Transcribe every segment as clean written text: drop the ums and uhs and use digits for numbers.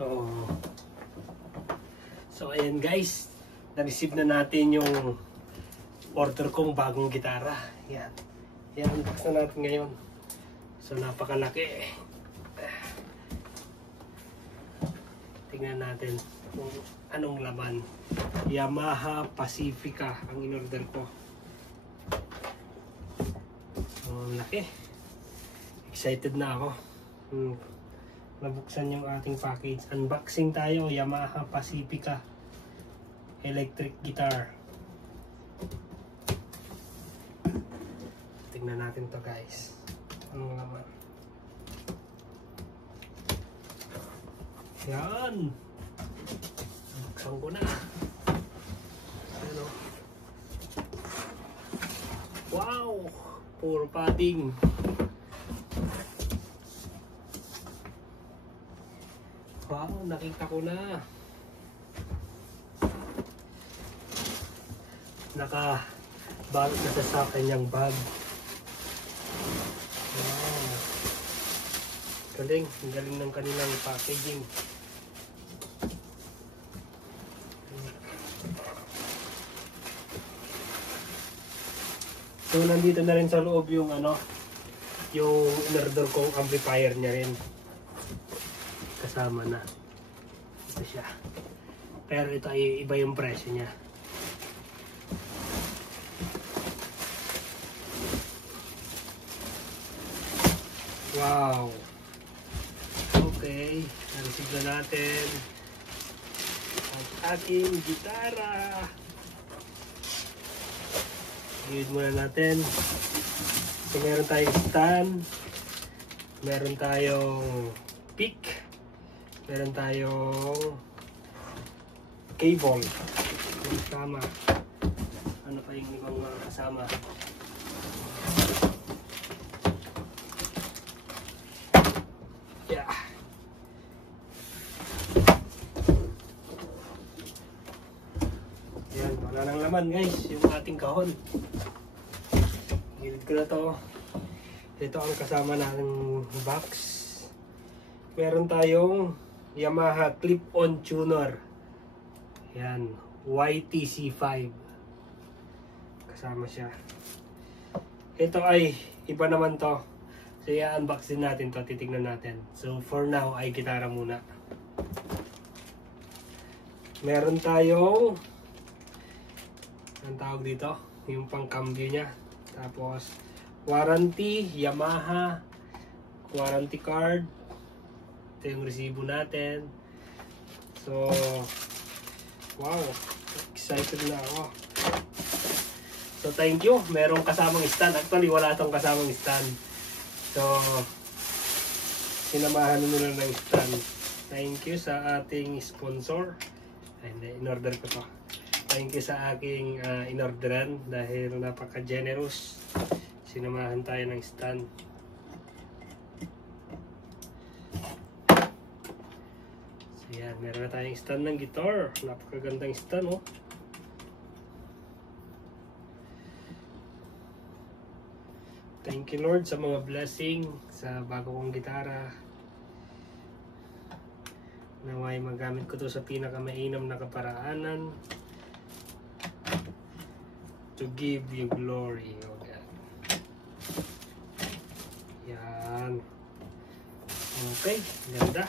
So ayan guys, na-receive na natin yung order kong bagong gitara. Yan. Yan, unbox na natin ngayon. So napakalaki. Tingnan natin kung anong laman. Yamaha Pacifica ang in-order ko. So laki. Excited na ako. Nabuksan yung ating package. Unboxing tayo. Yamaha Pacifica electric guitar. Tingnan natin to guys. Anong laman? Yan. Buksan ko na. Ano? Wow! Puro padding. Wow, nakita ko na. Naka-balot na sa kanyang bag. Wow. Galing. Ang galing ng kanilang packaging. So, nandito na rin sa loob yung yung in-order kong amplifier niya rin. Kasama na. Ito siya. Pero ito ay iba yung presyo niya. Wow. Okay. Na-receive na natin ang aking gitara. Gilid muna natin. So, meron tayong stand. Meron tayong pick. Meron tayong cable. Kasama. Ano pa yung ibang mga kasama? Yeah. Yan, wala nang laman guys. Yung ating kahon. Gilid ko na to. Ito ang kasama ng box. Meron tayong Yamaha clip-on tuner. Yan, YTC5. Kasama siya. Ito ay iba naman to. So i-unbox din natin to, titignan natin. So for now ay gitara muna. Meron tayong ang tawag dito, yung pang-cambio niya. Tapos warranty, Yamaha warranty card. Ito yung resibo natin. So, wow, excited na ako. So, thank you. Merong kasamang stand. Actually, wala itong kasamang stand. So, sinamahan nila ng stand. Thank you sa ating sponsor. In-order ko to. Thank you sa aking in-orderan dahil napaka-generous. Sinamahan tayo ng stand. Ayan, meron na tayong stand ng guitar. Napakagandang stand, oh. Thank you Lord sa mga blessing sa bago kong gitara. Naway magamit ko to sa pinakamainam na kaparaanan. To give you glory, oh God. Yan. Okay, ganda.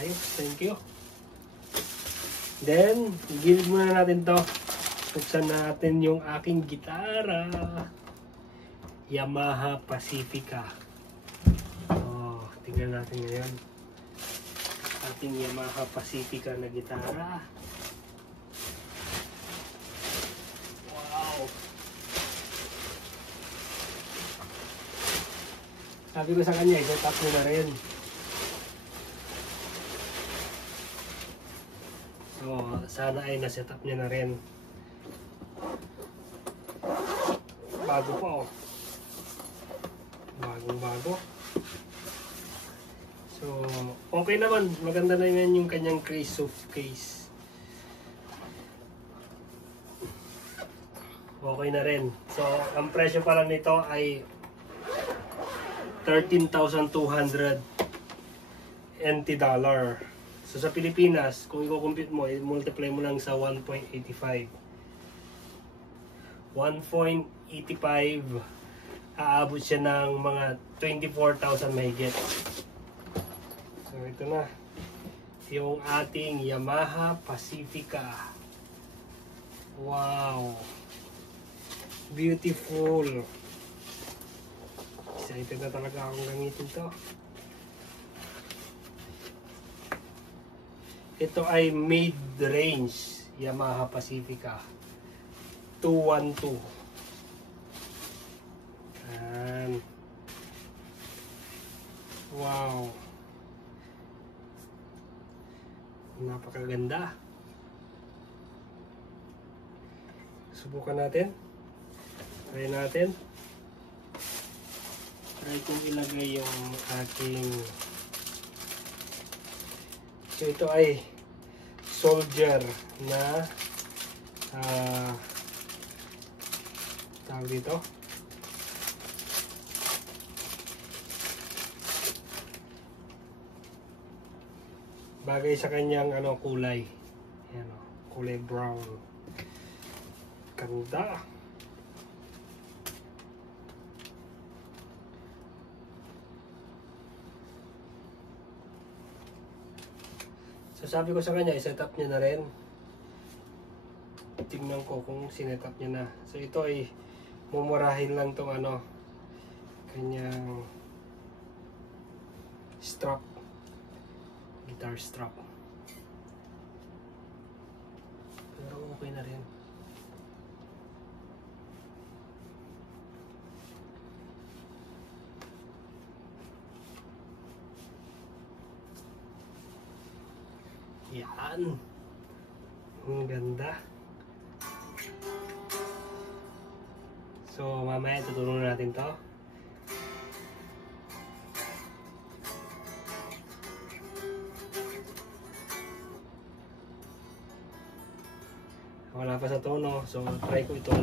Ayos, thank you. Then, gilid muna natin to. Buksan natin yung aking gitara. Yamaha Pacifica. Oh, tingnan natin ngayon. Ating Yamaha Pacifica na gitara. Wow. Sabi ko sa kanya, set up mo na rin. So, sana ay na-set up niya na rin. Bago pa, oh. bagong bago. So okay naman, maganda na yan yung kanyang case. Okay na rin. So ang presyo pa lang nito ay 13,200 NT dollar. So sa Pilipinas, kung i-compute mo, multiply mo lang sa 1.85. 1.85, aabot siya ng mga 24,000 mahigit. So ito na yung ating Yamaha Pacifica. Wow, beautiful. Excited na talaga akong gamitin to. Ito ay mid-range Yamaha Pacifica 212. And wow, napakaganda. Subukan natin. Try natin. Try kong ilagay yung aking, so ito ay soldier na tawag dito, bagay sa kanyang kulay. Ayan, kulay brown. Ganda. So sabi ko sa kanya, i-set up niya na rin. Tingnan ko kung sinet up niya na. So ito ay mumurahin lang tong kanyang strap, guitar strap. Pero okay na rin. Yan. Ang ganda. So mamaya tutulungan natin to. Wala pa sa tono. So try ko ito